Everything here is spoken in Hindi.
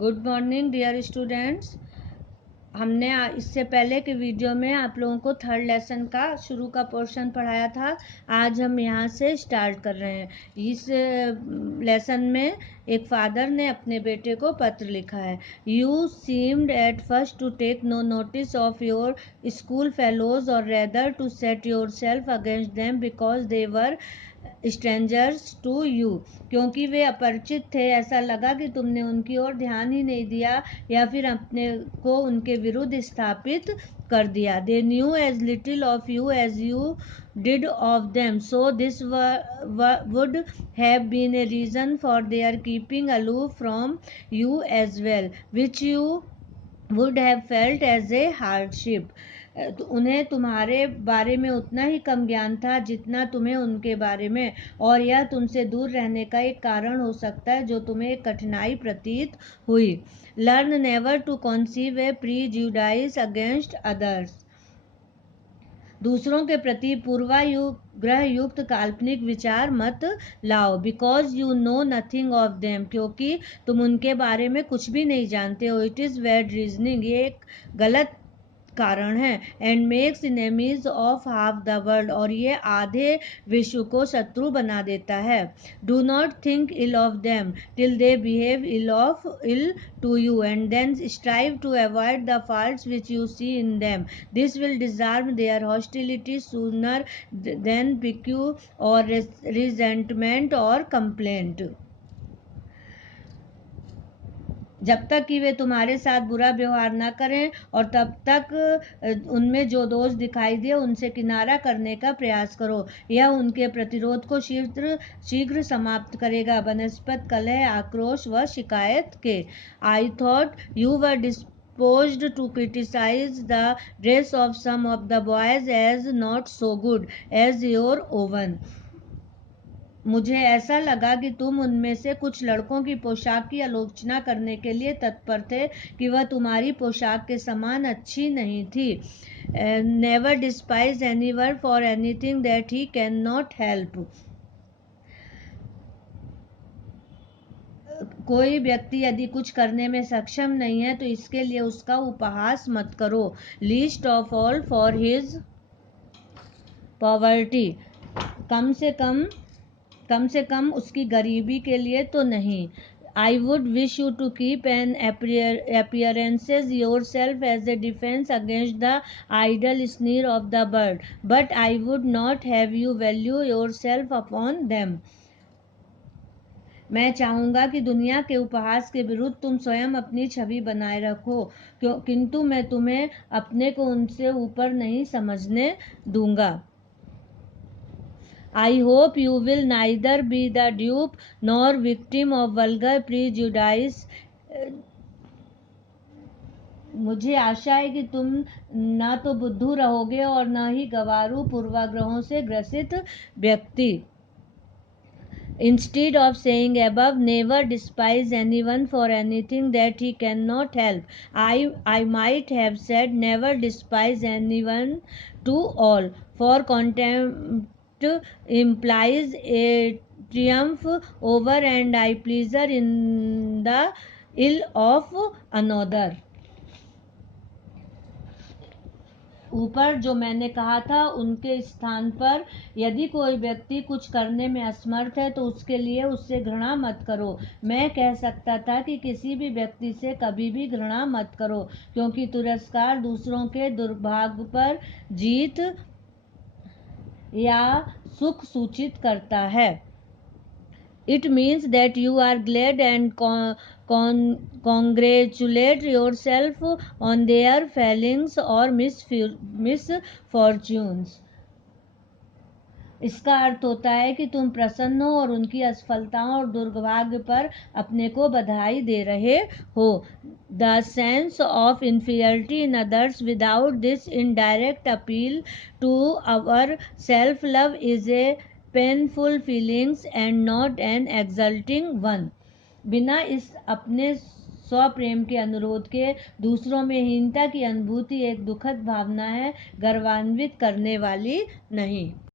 Good morning dear students. हमने इससे पहले के वीडियो में आप लोगों को थर्ड लेसन का शुरू का पोर्शन पढ़ाया था। आज हम यहाँ से स्टार्ट कर रहे हैं। इस लेसन में एक फादर ने अपने बेटे को पत्र लिखा है। You seemed at first to take no notice of your school fellows और rather to set yourself against them because they were strangers to you. क्योंकि वे अपरिचित थे, ऐसा लगा कि तुमने उनकी ओर ध्यान ही नहीं दिया या फिर अपने को उनके विरुद्ध स्थापित कर दिया। They knew as little of you as you did of them, so this would have been a reason for their keeping aloof from you as well, which you would have felt as a hardship. तो उन्हें तुम्हारे बारे में उतना ही कम ज्ञान था जितना तुम्हें उनके बारे में, और यह तुमसे दूर रहने का एक कारण हो सकता है जो तुम्हें एक कठिनाई प्रतीत हुई। Learn never to conceive a prejudice against others. दूसरों के प्रति पूर्वाग्रह युक्त काल्पनिक विचार मत लाओ। Because you know nothing of them, क्योंकि तुम उनके बारे में कुछ भी नहीं जानते हो। इट इज़ बैड रीजनिंग, ये एक गलत कारण है। And makes enemies of half the world, और ये आधे विश्व को शत्रु बना देता है। Do not think ill of them till they behave ill to you, and then strive to avoid the faults which you see in them. This will disarm their hostility sooner than pique or resentment or complaint. जब तक कि वे तुम्हारे साथ बुरा व्यवहार न करें और तब तक उनमें जो दोष दिखाई दे उनसे किनारा करने का प्रयास करो। यह उनके प्रतिरोध को शीघ्र समाप्त करेगा, बनस्पत कलह, आक्रोश व शिकायत के। I thought you were disposed to criticize the dress of some of the boys as not so good as your own. मुझे ऐसा लगा कि तुम उनमें से कुछ लड़कों की पोशाक की आलोचना करने के लिए तत्पर थे कि वह तुम्हारी पोशाक के समान अच्छी नहीं थी। Never despise anyone for anything that he can not help. कोई व्यक्ति यदि कुछ करने में सक्षम नहीं है तो इसके लिए उसका उपहास मत करो। Least of all for his poverty, कम से कम उसकी गरीबी के लिए तो नहीं। I would wish you to keep an appearances yourself as a defense against the idle sneer of the bird, but I would not have you value yourself upon them. मैं चाहूँगा कि दुनिया के उपहास के विरुद्ध तुम स्वयं अपनी छवि बनाए रखो, किंतु मैं तुम्हें अपने को उनसे ऊपर नहीं समझने दूंगा। I hope you will neither be the dupe nor victim of vulgar prejudice. मुझे आशा है कि तुम न तो बुद्धू रहोगे और न ही गवारू पूर्वाग्रहों से ग्रसित व्यक्ति। Instead of saying above, never despise anyone for anything that he cannot help, I might have said never despise anyone to all, for contempt implies a triumph over and I pleasure in the ill of another. ऊपर जो मैंने कहा था उनके स्थान पर, यदि कोई व्यक्ति कुछ करने में असमर्थ है तो उसके लिए उससे घृणा मत करो। मैं कह सकता था कि किसी भी व्यक्ति से कभी भी घृणा मत करो, क्योंकि तिरस्कार दूसरों के दुर्भाग्य पर जीत या सुख सूचित करता है। It means that you are glad and congratulate yourself on their failings or misfortunes. इसका अर्थ होता है कि तुम प्रसन्न हो और उनकी असफलताओं और दुर्भाग्य पर अपने को बधाई दे रहे हो। The sense of inferiority in others without this indirect appeal to our self-love is a painful feelings and not an exulting one. बिना इस अपने स्वप्रेम के अनुरोध के दूसरों में हीनता की अनुभूति एक दुखद भावना है, गर्वान्वित करने वाली नहीं।